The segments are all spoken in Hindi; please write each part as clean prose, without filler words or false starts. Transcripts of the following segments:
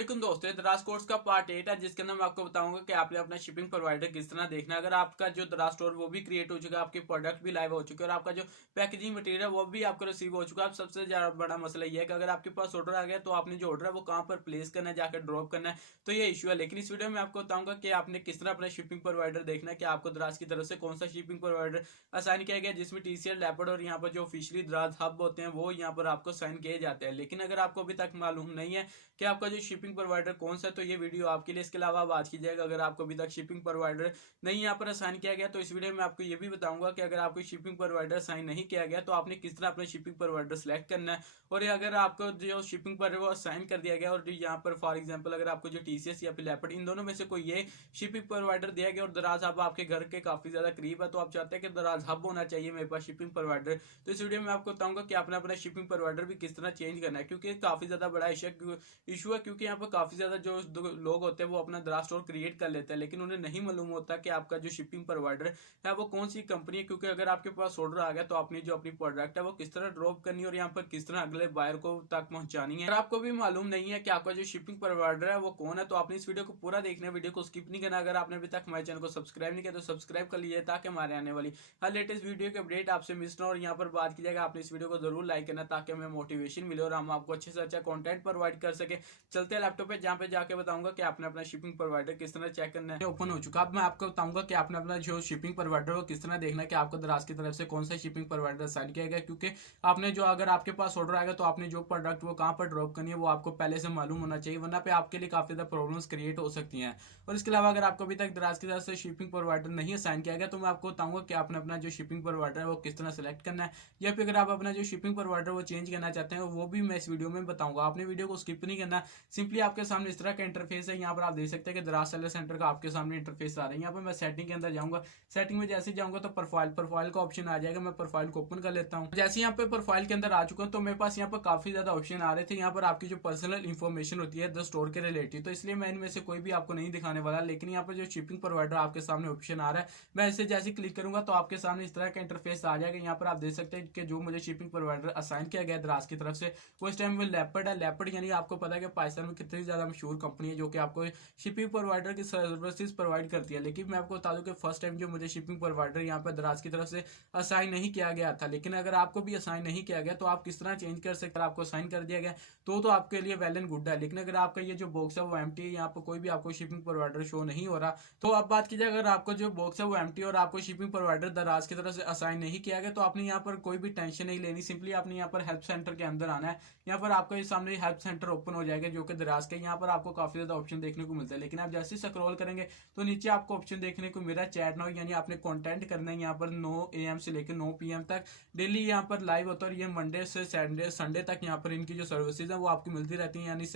लेकिन दोस्तों ये दराज कोर्स का पार्ट 8 है जिसके अंदर मैं आपको बताऊंगा कि आपने अपना शिपिंग प्रोवाइडर किस तरह देखना है। अगर आपका जो दराज स्टोर वो भी क्रिएट हो चुका है, आपके प्रोडक्ट भी लाइव हो चुके हैं और आपका जो पैकेजिंग मटेरियल है वो भी आपको रिसीव हो चुका है। अब सबसे ज्यादा बड़ा मसला ये है कि अगर आपके पास ऑर्डर आ गया तो आपने जो ऑर्डर है वो कहाँ पर प्लेस करना है, जाकर ड्रॉप करना है, तो ये इशू है। लेकिन इस वीडियो में आपको बताऊंगा कि आपने किस तरह अपना शिपिंग प्रोवाइडर देखना है, कि आपको दराज की तरफ से कौन सा शिपिंग प्रोवाइडर असाइन किया गया जिसमें टीसीएल, लेपर्ड और यहाँ पर जो ऑफिशियली दराज हब होते हैं वो यहाँ पर आपको साइन किए जाते हैं। लेकिन अगर आपको अभी तक मालूम नहीं है कि आपका जो शिपिंग प्रोवाइडर कौन सा है तो ये वीडियो आपके लिए। इसके अलावा बात की जाएगा अगर आपको अभी तक शिपिंग प्रोवाइडर नहीं यहाँ पर असाइन किया गया तो इस वीडियो में आपको ये भी बताऊंगा कि अगर आपको शिपिंग प्रोवाइडर असाइन नहीं किया गया तो आपने किस तरह अपना शिपिंग प्रोवाइडर सेलेक्ट करना है। और अगर आपको जो शिपिंग प्रोवाइडर असाइन कर दिया गया और यहाँ पर फॉर एग्जाम्पल अगर आपको जो टीसीएस या फिर लेपर्ड इन दोनों में से कोई ये शिपिंग प्रोवाइडर दिया गया और दराज हब आपके घर के काफी ज्यादा करीब है तो आप चाहते हैं कि दराज हब होना चाहिए मेरे पास शिपिंग प्रोवाइडर, तो इस वीडियो में आपको बताऊंगा कि आपने अपना शिपिंग प्रोवाइडर भी किस तरह चेंज करना है, क्योंकि काफी ज्यादा बड़ा इशू है। क्योंकि यहाँ पर काफी ज्यादा जो लोग होते हैं वो अपना दराज स्टोर क्रिएट कर लेते हैं लेकिन उन्हें नहीं मालूम होता कि आपका जो शिपिंग प्रोवाइडर है वो कौन सी कंपनी है। क्योंकि अगर आपके पास ऑर्डर आ गया तो आपने जो अपनी प्रोडक्ट है वो किस तरह ड्रॉप करनी है और यहाँ पर किस तरह अगले बायर को तक पहुंचानी है। अगर आपको भी मालूम नहीं है कि आपका जो शिपिंग प्रोवाइडर है वो कौन है तो आपने इस वीडियो को पूरा देखना है, वीडियो को स्किप नहीं करना। अगर आपने अभी तक हमारे चैनल को सब्सक्राइब नहीं किया तो सब्सक्राइब कर लीजिए ताकि हमारे आने वाली हर लेटेस्ट वीडियो की अपडेट आपसे मिस ना। और यहाँ पर बात की जाएगा आपने इस वीडियो को जरूर लाइक करना ताकि हमें मोटिवेशन मिले और हम आपको अच्छे से अच्छा कंटेंट प्रोवाइड कर सके। चलते हैं लैपटॉप पे जहाँ पे जाके बताऊंगा कि आपने अपना शिपिंग प्रोवाइडर किस तरह चेक करना है। ओपन हो चुका, अब मैं आपको बताऊंगा कि आपने अपना जो शिपिंग प्रोवाइडर वो किस तरह देखना है कि आपको दराज की तरफ से कौन सा शिपिंग प्रोवाइडर असाइन किया गया। क्योंकि आपने जो अगर आपके पास ऑर्डर आएगा तो आपने जो प्रोडक्ट वो कहाँ पर ड्रॉप करनी है वो आपको पहले से मालूम होना चाहिए, वरना पे आपके लिए काफी ज्यादा प्रॉब्लम्स क्रिएट हो सकती हैं। और इसके अलावा अगर आपको अभी तक दराज की तरफ से शिपिंग प्रोवाइडर नहीं असाइन किया गया तो मैं आपको बताऊंगा कि आपने अपना जो शिपिंग प्रोवाइडर है वो किस तरह सेलेक्ट करना है, या फिर अगर आप अपना जो शिपिंग प्रोवाइडर वो चेंज करना चाहते हैं वो भी मैं इस वीडियो में बताऊंगा। आपने वीडियो को स्किप नहीं करना। सिंपली आपके सामने इस तरह का इंटरफेस है, यहाँ पर आप देख सकते हैं कि दराज सेलर सेंटर का आपके सामने इंटरफेस आ रहा है। यहाँ पर मैं सेटिंग के अंदर जाऊंगा, सेटिंग में जैसे जाऊंगा तो प्रोफाइल का ऑप्शन आ जाएगा। मैं प्रोफाइल को ओपन कर लेता हूँ। जैसे यहाँ पे प्रोफाइल के अंदर आ चुका हूँ तो मेरे पास यहाँ पर काफी ज्यादा ऑप्शन आ रहे थे। यहाँ पर आपकी जो पर्सनल इन्फॉर्मेशन होती है द स्टोर के रिलेटेड, तो इसलिए मैं इनमें से कोई भी आपको नहीं दिखाने वाला। लेकिन यहाँ पर जो शिपिंग प्रोवाइडर आपके सामने ऑप्शन आ रहा है मैं इसे जैसे क्लिक करूंगा तो आपके सामने इस तरह का इंटरफेस आ जाएगा। यहाँ पर आप देख सकते हैं कि जो मुझे शिपिंग प्रोवाइडर असाइन किया गया दराज की तरफ से वो इस टाइम में लेपर्ड है। लेपर्ड यानी आपको पता है कि पाकिस्तान में कितनी ज्यादा मशहूर कंपनी है जो कि आपको शिपिंग प्रोवाइडर की सर्विसेज प्रोवाइड करती है। लेकिन मैं आपको बता दूं कि फर्स्ट टाइम जो मुझे शिपिंग प्रोवाइडर यहाँ पर दराज की तरफ से असाइन नहीं किया गया था। लेकिन अगर आपको भी असाइन नहीं किया गया तो आप किस तरह चेंज कर सकते हैं। आपको असाइन कर दिया गया तो आपके लिए वेल एंड गुड है। लेकिन अगर आपका ये जो बॉक्स है वो एम्प्टी है, यहाँ पर कोई भी आपको शिपिंग प्रोवाइडर शो नहीं हो रहा, तो अब बात की जाए अगर आपको जो बॉक्स है वो एम्प्टी और आपको शिपिंग प्रोवाइडर दराज की तरफ से असाइन नहीं किया गया तो आपने यहाँ पर कोई भी टेंशन नहीं लेनी। सिंपली आपने यहाँ पर हेल्प सेंटर के अंदर आना है। यहाँ पर आपको इस सामने हेल्प सेंटर ओपन हो जाएगा जो कि दराज के। यहाँ पर आपको काफी ज्यादा ऑप्शन देखने को मिलता है। लेकिन आप जैसे स्क्रॉल करेंगे तो नीचे आपको ऑप्शन देखने को मिला चैट नाउ, यानी आपने कंटेंट करना है। यहाँ पर 9 AM से लेकर 9 PM तक डेली यहाँ पर लाइव होता है और ये मंडे से संडे तक यहाँ पर इनकी जो सर्विसेज है वो आपको मिलती रहती है। यानी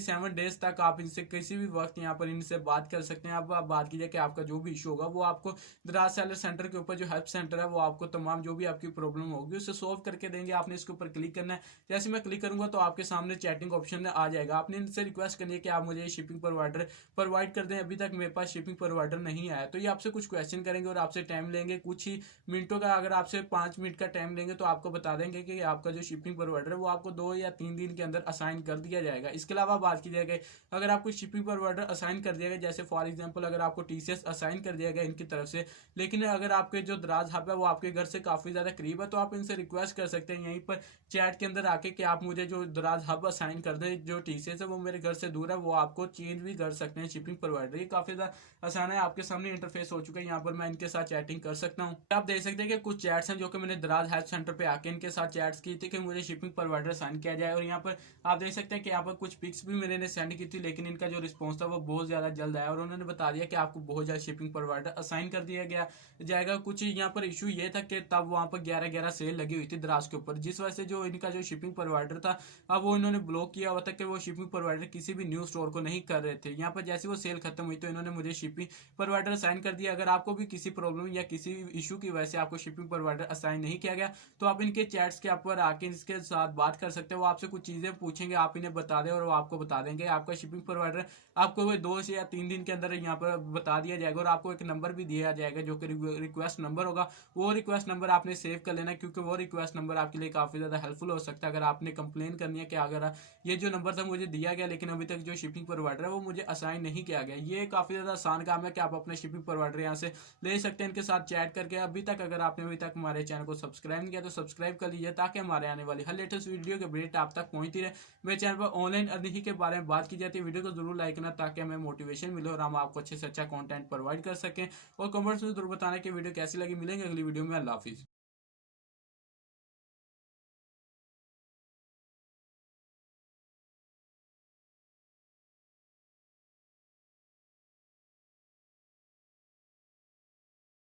7 डेज तक आप इनसे किसी भी वक्त यहाँ पर इनसे बात कर सकते हैं। अब आप बात कीजिए कि आपका जो भी इशू होगा वो आपको दराज सेलर सेंटर के ऊपर जो हेल्प सेंटर है वो आपको तमाम जो भी आपकी प्रॉब्लम होगी उसे सोल्व करके देंगे। आपने इसके ऊपर क्लिक करना है। जैसे मैं क्लिक करूंगा तो आपके सामने चैटिंग ऑप्शन आ जाएगा। आपने इनसे रिक्वेस्ट करनी है कि आप मुझे शिपिंग प्रोवाइडर प्रोवाइड कर दें, अभी तक मेरे पास शिपिंग प्रोवाइडर नहीं आया। तो ये आपसे कुछ क्वेश्चन करेंगे और आपसे टाइम लेंगे कुछ ही मिनटों का। अगर आपसे 5 मिनट का टाइम लेंगे तो आपको बता देंगे कि आपका जो शिपिंग प्रोवाइडर है वो आपको 2 या 3 दिन के अंदर असाइन कर दिया जाएगा। इसके अलावा बात की जाएगी अगर आपको शिपिंग प्रोवाइडर असाइन कर दिया गया, जैसे फॉर एग्जांपल अगर आपको टीसीएस असाइन कर दिया गया इनकी तरफ से, लेकिन अगर आपके जो दराज हब है वो आपके घर से काफी ज्यादा करीब है तो आप इनसे रिक्वेस्ट कर सकते हैं यहीं पर चैट के अंदर आके कि आप मुझे जो दराज हब असाइन कर दे, जो टीसीएस है वो मेरे घर से दूर है, वो आपको चेंज भी कर सकते हैं शिपिंग प्रोवाइडर। ये काफी ज्यादा आसान है। आपके सामने इंटरफेस हो चुका है। यहाँ पर मैं इनके साथ चैटिंग कर सकता हूँ। आप देख सकते हैं कि कुछ चैट्स हैं जो कि मैंने दराज हेल्प सेंटर पे आके इनके साथ चैट्स की थी कि मुझे शिपिंग प्रोवाइडर असाइन किया जाए। और यहाँ पर आप देख सकते हैं कि यहाँ पर कुछ पिक्स भी मैंने सेंड की थी लेकिन इनका जो रिस्पॉन्स था वो बहुत ज्यादा जल्द आया और उन्होंने बता दिया कि आपको बहुत ज्यादा शिपिंग प्रोवाइडर असाइन कर दिया गया जाएगा। कुछ यहाँ पर इशू ये था कि तब वहां पर 11-11 सेल लगी हुई थी दराज के ऊपर, जिस वजह से जो इनका जो शिपिंग प्रोवाइडर था अब वो इन्होंने ब्लॉक किया हुआ था कि वो शिपिंग प्रोवाइडर किसी भी न्यू स्टोर को नहीं कर रहे थे। यहाँ पर जैसे वो सेल खत्म हुई तो इन्होंने मुझे शिपिंग प्रोवाइडर असाइन कर दिया। अगर आपको भी किसी प्रॉब्लम या किसी इशू की वजह से आपको शिपिंग प्रोवाइडर असाइन नहीं किया गया तो आप इनके चैट्स के ऊपर आके इसके साथ बात कर सकते हैं। वो आपसे कुछ चीजें पूछेंगे, आप इन्हें बता दें और वो आपको बता देंगे आपका शिपिंग प्रोवाइडर आपको वो 2 से या 3 दिन के अंदर यहाँ पर बता दिया जाएगा। और आपको एक नंबर भी दिया जाएगा जो कि रिक्वेस्ट नंबर होगा। वो रिक्वेस्ट नंबर आपने सेव कर लेना क्योंकि वो रिक्वेस्ट नंबर आपके लिए काफी ज्यादा हेल्पफुल हो सकता है। अगर आपने कंप्लेन करनी है कि अगर ये जो नंबर नंबर तक मुझे दिया गया, लेकिन अभी तक जो शिपिंग प्रोवाइडर है वो मुझे असाइन नहीं किया गया। ये काफ़ी ज़्यादा आसान काम है कि आप अपने शिपिंग प्रोवाइडर यहाँ से ले सकते हैं इनके साथ चैट करके। अभी तक अगर आपने अभी तक हमारे चैनल को सब्सक्राइब नहीं किया तो सब्सक्राइब कर लीजिए, ताकि हमारे आने वाली हर लेटेस्ट वीडियो के अपडेट आप तक पहुंचती रहे। मेरे चैनल पर ऑनलाइन अर्निंग के बारे में बात की जाती है। वीडियो को जरूर लाइक करना, ताकि हमें मोटिवेशन मिले और हम आपको अच्छे से अच्छा कंटेंट प्रोवाइड कर सकें। और कमेंट्स में जरूर बताना कि वीडियो कैसी लगी। मिलेंगे अगली वीडियो में। अल्लाह हाफिज़।